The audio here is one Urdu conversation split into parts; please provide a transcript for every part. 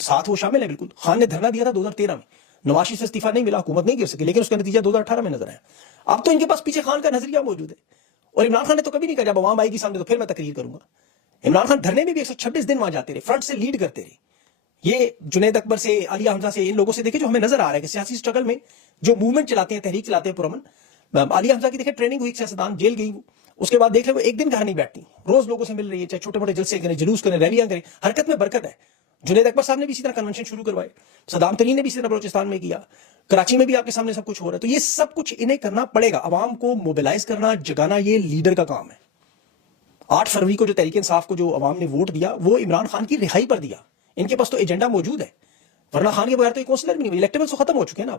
ساتھ وہ شامل ہے بالکل. خان نے دھرنا دیا تھا 2013 میں, نواز شریف سے استعفیٰ نہیں ملا, حکومت نہیں گر سکی, لیکن اس کا نتیجہ 2018 میں نظر آیا. اب تو ان کے پاس پیچھے خان کا نظریہ موجود ہے. اور عمران خان نے تو کبھی نہیں کہا جب عوام آئے گی سامنے تو پھر میں تقریر کروں گا. عمران خان دھرنے میں بھی 126 دن وہاں جاتے رہے, فرنٹ سے لیڈ کرتے رہے. یہ جنید اکبر سے, عالیہ حمزہ سے, ان لوگوں سے دیکھیں جو ہمیں نظر آ رہا ہے کہ سیاسی سٹرگل میں جو موومنٹ چلاتے ہیں, تحریک چلاتے ہیں پرامن. عالیہ حمزہ کی دیکھیں ٹریننگ ہوئی, سیاستدان جیل گئی, اس کے بعد دیکھ لیں وہ ایک دن گھر نہیں بیٹھتی, روز لوگوں سے مل رہی ہے, چاہے چھوٹے موٹے جلسے کریں, جلوس کریں, ریلیاں کریں, حرکت میں برکت ہے. جنید اکبر صاحب نے بھی اسی طرح کنونشن شروع کروائے, صدام ترین نے بھی اسی طرح بلوچستان میں کیا, کراچی میں بھی آپ کے سامنے سب کچھ ہو رہا ہے. تو یہ سب کچھ انہیں کرنا پڑے گا, عوام کو موبلائز کرنا, جگانا, یہ لیڈر کا کام ہے. 8 فروری کو جو تحریک انصاف کو جو عوام نے ووٹ دیا وہ عمران خان کی رہائی پر دیا. ان کے پاس تو ایجنڈا موجود ہے, ورنہ خان کے بغیر تو یہ کونسلر بھی نہیں ہوئی, الیکٹیبلز تو ختم ہو چکے ہیں نا.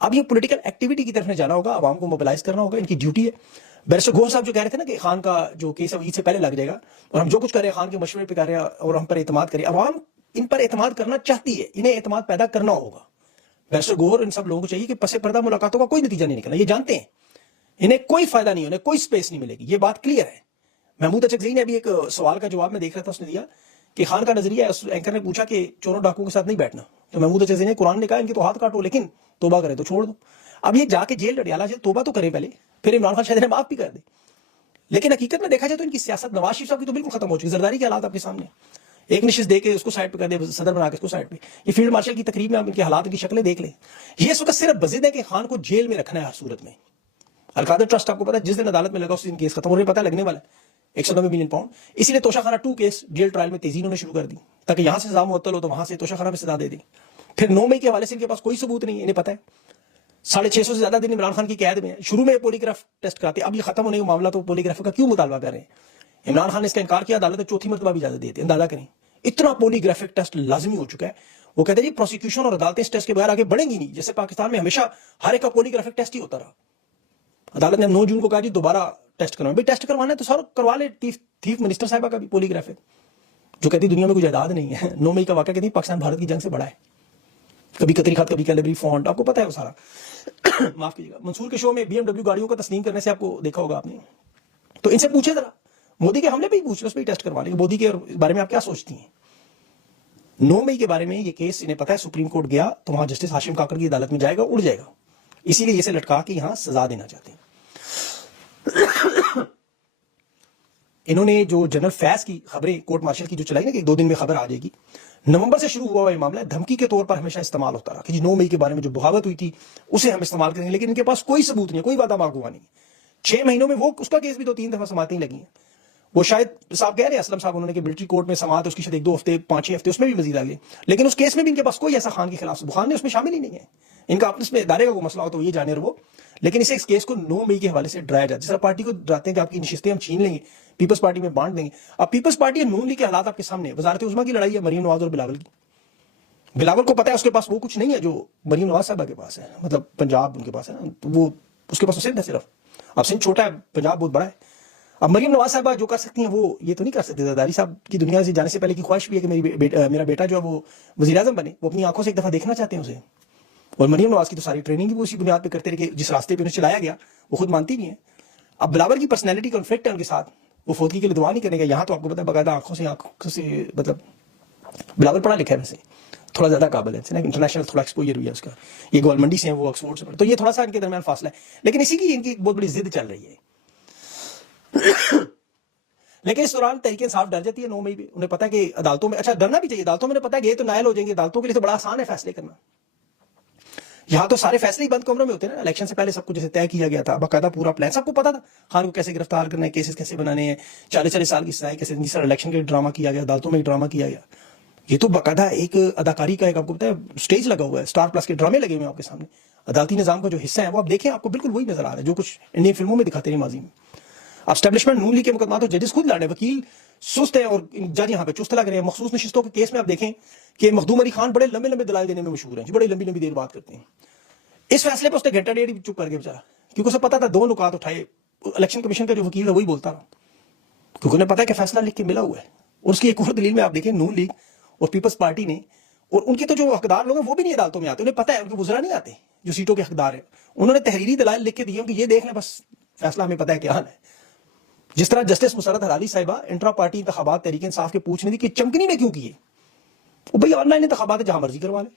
اب یہ پولیٹیکل ایکٹیویٹی کی طرف میں جانا ہوگا, عوام کو موبلائز کرنا ہوگا, ان کی ڈیوٹی ہے. بیرسٹر گوہر صاحب جو کہہ رہے تھے نا کہ خان کا جو کیس ہے عید سے پہلے لگ جائے گا, اور ہم جو کچھ کر رہے ہیں خان کے مشورے پہ کر رہے ہیں اور ہم پر اعتماد کریں, عوام ان پر اعتماد کرنا چاہتی ہے, انہیں اعتماد پیدا کرنا ہوگا. بیرسٹر گوہر ان سب لوگوں کو چاہیے کہ پس پردہ ملاقاتوں کا کوئی نتیجہ نہیں نکلنا, یہ جانتے ہیں انہیں کوئی فائدہ نہیں, انہیں کوئی سپیس نہیں ملے گی, یہ بات کلیئر ہے. محمود اچکزئی نے ابھی ایک سوال کا جواب میں دیکھ رہا تھا, اس نے دیا کہ خان کا نظریہ ہے, اینکر نے پوچھا کہ چوروں ڈاکوؤں کے ساتھ نہیں بیٹھنا, تو محمود اچکزئی نے قرآن نے کہا ان کے تو ہاتھ کاٹو لیکن توبہ کرے تو چھوڑ دو. اب یہ جا کے جیل ڈڈیالہ جیل توبہ تو کرے پہلے, پھر عمران خان شاید انہیں معاف بھی کر دے. لیکن حقیقت میں دیکھا جائے تو ان کی سیاست نواز شریف صاحب کی تو بالکل ختم ہو چکی. زرداری کے حالات آپ کے سامنے, ایک نشست دے کے اس کو سائڈ پہ کر دے, صدر بنا کے اس کو سائڈ پہ. یہ فیلڈ مارشل کی تقریب میں آپ ان کے حالات کی شکلیں دیکھ لیں. یہ اس وقت صرف بزد ہے کہ خان کو جیل میں رکھنا ہے ہر صورت میں. القادر ٹرسٹ آپ کو پتا ہے جس دن عدالت میں لگا اس دن کیس ختم, اور پتا لگنے والا ہے 190 ملین پاؤنڈ. اسی لیے توشہ خانہ 2 کیس جیل ٹرائل میں تیزی انہوں نے شروع کر دی, تاکہ یہاں سے سزا معطل ہو تو وہاں سے توشہ خانہ میں سزا دے دیں. پھر 9 مئی کے حوالے سے ان کے پاس کوئی ثبوت نہیں ہے, انہیں پتا ہے 650 سے زیادہ دن عمران خان کی قید میں ہے. شروع میں پولیگراف ٹیسٹ کراتے, اب یہ ختم ہونے کا معاملہ تو پولیگراف کا کیوں مطالبہ کر رہے ہیں؟ عمران خان نے اس کا انکار کیا, عدالت نے چوتھی مرتبہ بھی اجازت دیتے. اندازہ کریں اتنا پولیگرافک ٹیسٹ لازمی ہو چکا ہے. وہ کہتے ہیں جی پروسیکیوشن اور عدالتیں اس ٹیسٹ کے بغیر آگے بڑھیں گی نہیں, جیسے پاکستان میں ہمیشہ ہر ایک کا پولیگرافک ٹیسٹ ہی ہوتا رہا. عدالت نے 9 جون کو کہا جی دوبارہ ٹیسٹ کروانا, بھائی ٹیسٹ کروانا ہے تو سر کروا لے. چیف منسٹر صاحبہ کا بھی پولیگرافک, جو کہتی دنیا میں کوئی جائیداد نہیں ہے. 9 مئی کا واقعہ کہتی پاکستان بھارت کی جنگ سے بڑا ہے, کبھی قطری خط, کبھی کیلیبری فونٹ, آپ کو پتا ہے وہ سارا. معاف کیجیے گا, منصور کے شو میں BMW گاڑیوں کا تسلیم کرنے سے آپ کو دیکھا ہوگا آپ نے, تو ان سے پوچھے ذرا, مودی کے حملے پہ ہی پوچھ لو, اس پہ ہی ٹیسٹ کروا لیں. مودی کے بارے میں آپ کیا سوچتی ہیں؟ 9 مئی کے بارے میں یہ کیس انہیں پتا ہے سپریم کورٹ گیا تو وہاں جسٹس ہاشم کاکڑ کی عدالت میں جائے گا, اڑ جائے گا. اسی لیے اسے لٹکا کے یہاں سزا دینا چاہتے ہیں. انہوں نے جو جنرل فیض کی خبریں کورٹ مارشل کی جو چلائی نا کہ 2 دن میں خبر آ جائے گی, نومبر سے شروع ہوا یہ معاملہ دھمکی کے طور پر ہمیشہ استعمال ہوتا رہا کہ جی 9 مئی کے بارے میں جو بغاوت ہوئی تھی اسے ہم استعمال کریں گے, لیکن ان کے پاس کوئی ثبوت نہیں, کوئی وعدہ ماغوا نہیں. 6 مہینوں میں وہ اس کا کیس بھی 2-3 دفعہ سماعتیں لگی ہیں. وہ شاید صاحب کہہ رہے ہیں اسلم صاحب انہوں نے کہ ملٹری کورٹ میں سماعت اس کی شاید 1-2 ہفتے 5-6 ہفتے اس میں بھی مزید آ گئی, لیکن اس کیس میں بھی ان کے پاس کوئی ایسا خان کے خلاف بخار نے اس میں شامل ہی نہیں ہے. ان کا اپنے اس میں ادارے کا کوئی مسئلہ ہو تو یہ جانے وہ, لیکن اسے اس کیس کو 9 مئی کے حوالے سے ڈرایا جاتا ہے. جس طرح پارٹی کو ڈراتے ہیں کہ آپ کی نشستیں ہم چھین لیں گے, پیپلز پارٹی میں بانٹ دیں گے. اب پیپلز پارٹی اور نون لیگ کے حالات آپ کے سامنے, وزارت عظمیٰ کی لڑائی ہے مریم نواز اور بلاول کی. بلاول کو پتا ہے اس کے پاس وہ کچھ نہیں ہے جو مریم نواز صاحبہ کے پاس ہے, مطلب پنجاب ان کے پاس ہے نا, وہ اس کے پاس سندھ ہے صرف. اب سندھ چھوٹا ہے, پنجاب بہت بڑا ہے. اب مریم نواز صاحبہ جو کر سکتی ہیں وہ یہ تو نہیں کر سکتے. زرداری صاحب کی دنیا سے جانے سے پہلے کی خواہش بھی ہے کہ میرا بیٹا جو ہے وہ وزیر اعظم بنے, وہ اپنی آنکھوں سے ایک دفعہ دیکھنا چاہتے ہیں اسے. اور مریم نواز کی تو ساری ٹریننگ وہ اسی بنیاد پہ کرتے رہے کہ جس راستے پہ انہیں چلایا گیا وہ خود مانتی نہیں ہے. اب بلاول کی پرسنالٹی کنفلکٹ ہے ان کے ساتھ, وہ فوتگی کے لیے دعا نہیں کرنے گا. یہاں تو آپ کو پتا ہے باقاعدہ آنکھوں سے مطلب بلاول پڑھا لکھا ہے, ویسے تھوڑا زیادہ قابل ہے, انٹرنیشنل تھوڑا ایکسپوجر ہوئی ہے اس کا. یہ گولمنڈی سے ہیں, وہ آکسفورڈ سے, تو یہ تھوڑا سا ان کے درمیان فاصلہ ہے. لیکن اسی کی ان کی بہت بڑی ضد چل رہی ہے. لیکن اس دوران تحریک انصاف ڈر جاتی ہے 9 مئی پہ. انہیں پتا ہے کہ عدالتوں میں, اچھا ڈرنا بھی چاہیے, عدالتوں میں پتا ہے کہ یہ تو نائل ہو جائیں گے. عدالتوں کے لیے تو بڑا آسان ہے فیصلے کرنا. یہاں تو سارے فیصلے ہی بند کمروں میں ہوتے ہیں نا. الیکشن سے پہلے سب کچھ جیسے طے کیا گیا تھا, باقاعدہ پورا پلان, سب کو پتا تھا خان کو کیسے گرفتار کرنا ہے, کیسز کیسے بنانے ہیں, 40 سال کی سزائیں کیسے. جس طرح الیکشن کے ڈرامہ کیا گیا, عدالتوں میں ڈرامہ کیا گیا. یہ تو باقاعدہ ایک اداکاری کا ایک آپ کو پتا ہے اسٹیج لگا ہوا ہے. اسٹار پلس کے ڈرامے لگے ہوئے ہیں آپ کے سامنے. عدالتی نظام کا جو حصہ ہے وہ آپ دیکھیں, آپ کو بالکل وہی نظر آ رہا ہے جو کچھ انڈین فلموں میں دکھاتے ہیں ماضی میں. اب اسٹیبلشمنٹ نون لیگ کے مقدمات تو ججز خود لڑ رہے ہیں, وکیل سست ہے اور جج یہاں پہ چست لگ رہے ہیں. مخصوص نشستوں کے کیس میں آپ دیکھیں کہ مخدوم علی خان بڑے لمبے لمبے دلائل دینے میں مشہور ہیں, بڑی لمبی دیر بات کرتے ہیں. اس فیصلے پہ اس نے گھنٹہ ڈیڑھ چپ کر کے بچا, کیونکہ اسے پتا تھا 2 نکات اٹھائے. الیکشن کمیشن کا جو وکیل ہے وہی بولتا رہا, کیونکہ انہیں پتا ہے کہ فیصلہ لکھ کے ملا ہوا ہے. اور اس کی ایک اور دلیل میں آپ دیکھیں, نون لیگ اور پیپلز پارٹی نے, اور ان کے تو جو حقدار لوگ ہیں وہ بھی نہیں عدالتوں میں آتے. انہیں پتا ہے ان کے وزراء نہیں آتے جو سیٹوں کے حقدار ہیں. انہوں نے تحریری دلائل لکھ کے دیے کہ یہ دیکھ لیں, بس فیصلہ ہمیں پتا ہے کیا حال ہے. جس طرح جسٹس مسرت حلالی صاحبہ انٹرا پارٹی انتخابات تحریک انصاف کے پوچھنے دی کہ چمکنی میں کیوں کیے, بھائی آن لائن انتخابات جہاں مرضی کروا لیں.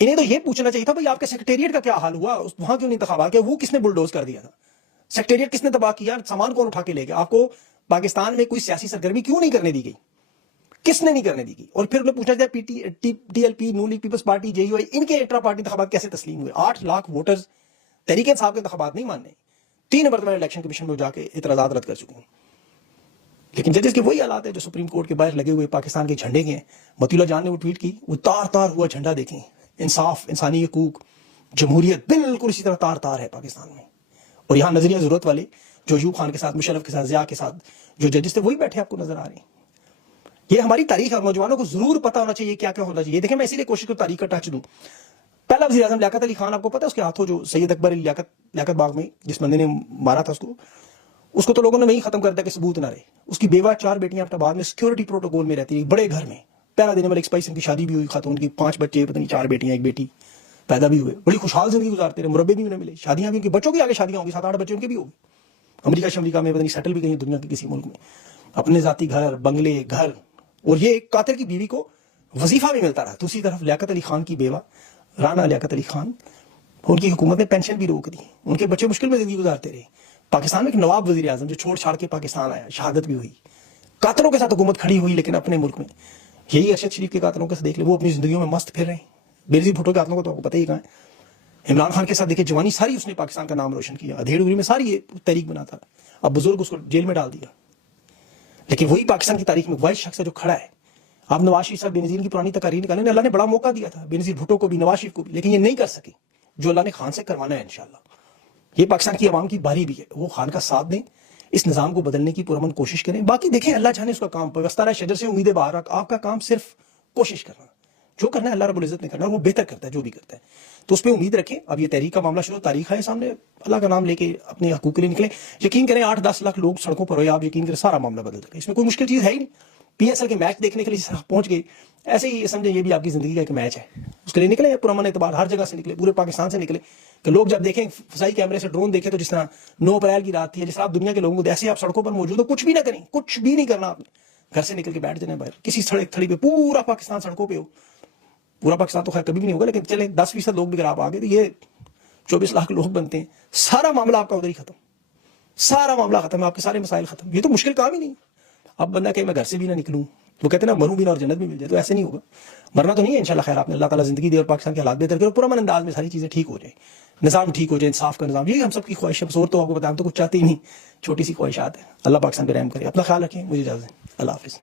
انہیں تو یہ پوچھنا چاہیے تھا بھائی آپ کے سیکریٹریٹ کا کیا حال ہوا, وہاں کیوں نہیں انتخابات کیا, وہ کس نے بلڈوز کر دیا تھا, سیکریٹریٹ کس نے تباہ کیا, سامان کون اٹھا کے لے گیا, آپ کو پاکستان میں کوئی سیاسی سرگرمی کیوں نہیں کرنے دی گئی, کس نے نہیں کرنے دی گئی. اور پھر انہیں پوچھنا چاہیے ٹی ایل پی, نون League People's Party, J U I, ان کے انٹرا پارٹی انتخابات کیسے تسلیم ہوئے. 8 لاکھ ووٹرز تحریک انصاف کے انتخابات نہیں ماننے, 3 مرتبہ الیکشن کمیشن میں جا کے اعتراضات رد کر چکے ہیں. لیکن ججز کے وہی حالات ہیں جو سپریم کورٹ کے باہر لگے ہوئے پاکستان کے جھنڈے کے ہیں. مطیع اللہ جان نے وہ ٹویٹ کی, وہ تار تار ہوا جھنڈا دیکھیں, انصاف, انسانی حقوق, جمہوریت بالکل اسی طرح تار تار ہے پاکستان میں. اور یہاں نظریہ ضرورت والے جو ایوب خان کے ساتھ, مشرف کے ساتھ, ضیاء کے ساتھ جو ججز تھے وہی بیٹھے آپ کو نظر آ رہے ہیں. یہ ہماری تاریخ ہے اور نوجوانوں کو ضرور پتا ہونا چاہیے کیا کیا ہونا چاہیے. دیکھیں میں اسی لیے کوشش کروں تاریخ کا ٹچ دوں. پہلا وزیر اعظم لیاقت علی خان, آپ کو پتا ہے اس کے ہاتھوں جو سید اکبر لیاقت باغ میں جس بندے نے مارا تھا اس کو تو لوگوں نے وہیں ختم کر دیا کہ ثبوت نہ رہے. اس کی بیوہ 4 بیٹیاں اپنے بعد میں سیکورٹی پروٹوکول میں رہتی ہے, بڑے گھر میں, پہلا دینے والے 21 کی شادی بھی ہوئی, خاتون کی 5 بچے, پتہ نہیں 4 بیٹیاں 1 بیٹی پیدا بھی ہوئے, بڑی خوشحال زندگی گزارتے رہے, مربے بھی انہیں ملے, شادیاں بھی ان کے بچوں کی آگے شادیاں ہوں گی, 7-8 بچے ان کے بھی ہوگی, امریکہ میں پتہ نہیں سیٹل بھی گئی دنیا کے کسی ملک میں, اپنے ذاتی گھر, بنگلے, گھر. اور یہ ایک قاتل کی بیوی کو وظیفہ بھی ملتا رہا. دوسری طرف لیاقت علی خان کی بیوہ رانا لیاقت علی خان, ان کی حکومت نے پینشن بھی روک دی, ان کے بچے مشکل میں زندگی گزارتے رہے. پاکستان میں ایک نواب وزیر اعظم جو چھوڑ چھاڑ کے پاکستان آیا, شہادت بھی ہوئی, قاتلوں کے ساتھ حکومت کھڑی ہوئی, لیکن اپنے ملک میں یہی ارشد شریف کے قاتلوں کے ساتھ دیکھ لیں, وہ اپنی زندگیوں میں مست پھر رہے ہیں. بینظیر بھٹو کے قاتلوں کو تو آپ کو پتہ ہی کہاں ہے. عمران خان کے ساتھ دیکھیں جوانی ساری اس نے پاکستان کا نام روشن کیا, ادھیڑ اگری میں ساری یہ تحریک بناتا, اب بزرگ اس کو جیل میں ڈال دیا. لیکن وہی پاکستان کی تاریخ میں واحد شخص ہے جو کھڑا ہے. آپ نواز شریف صاحب بینظیر کی پرانی تقاریر نکالیں, اللہ نے بڑا موقع دیا تھا بینظیر بھٹو کو بھی, نواز شریف کو بھی, لیکن یہ نہیں کر سکے جو اللہ نے خان سے کروانا ہے. انشاءاللہ یہ پاکستان کی عوام کی باری بھی ہے, وہ خان کا ساتھ دیں, اس نظام کو بدلنے کی پرامن کوشش کریں. باقی دیکھیں اللہ جانے اس کا کام, وستارہ شجر سے امیدیں باہر رکھ, آپ کا کام صرف کوشش کرنا, جو کرنا ہے اللہ رب العزت نے کرنا ہے, وہ بہتر کرتا ہے جو بھی کرتا ہے, تو اس پہ امید رکھیں. اب یہ تحریک کا معاملہ شروع, تاریخ ہے سامنے, اللہ کا نام لے کے اپنے حقوق کے لیے نکلیں. یقین کریں 8-10 لاکھ لوگ سڑکوں پر ہوئے, آپ یقین کریں سارا معاملہ بدل جائے گا. اس میں کوئی مشکل چیز ہے ہی نہیں. پی ایس ایل کے میچ دیکھنے کے لیے پہنچ گئے, ایسے ہی سمجھیں یہ بھی آپ کی زندگی کا ایک میچ ہے, اس کے لیے نکلے پرامن اعتبار, ہر جگہ سے نکلے, پورے پاکستان سے نکلے, کہ لوگ جب دیکھیں فضائی کیمرے سے ڈرون دیکھیں تو جس طرح 9 اپریل کی رات تھی, جس طرح آپ دنیا کے لوگوں کو, ایسے آپ سڑکوں پر موجود ہو, کچھ بھی نہ کریں, کچھ بھی نہیں کرنا آپ نے, گھر سے نکل کے بیٹھ جائیں باہر کسی سڑک تھڑی پہ, پورا پاکستان سڑکوں پہ ہو. پورا پاکستان تو خیر کبھی بھی نہیں ہوگا, لیکن چلے 10% لوگ بھی اگر آپ آگے تو یہ 24 لاکھ لوگ بنتے ہیں, سارا معاملہ آپ کا ادھر ہی ختم, سارا معاملہ ختم ہے, آپ کے سارے مسائل ختم. یہ تو مشکل کام ہی نہیں. اب بندہ کہ میں گھر سے بھی نہ نکلوں, وہ کہتے ہیں نا مروں بھی نہ اور جنت بھی مل جائے, تو ایسے نہیں ہوگا. مرنا تو نہیں ہے انشاءاللہ, خیر آپ نے اللہ تعالیٰ زندگی دے اور پاکستان کے حالات بہتر کرے, اور پرامن انداز میں ساری چیزیں ٹھیک ہو جائیں, نظام ٹھیک ہو جائے, انصاف کا نظام, یہی ہم سب کی خواہش ہے. اور تو آپ کو بتائیں, ہم تو کچھ چاہتے ہی نہیں, چھوٹی سی خواہشات ہیں. اللہ پاکستان پہ رحم کرے. اپنا خیال رکھیں, مجھے اجازت دیں, اللہ حافظ.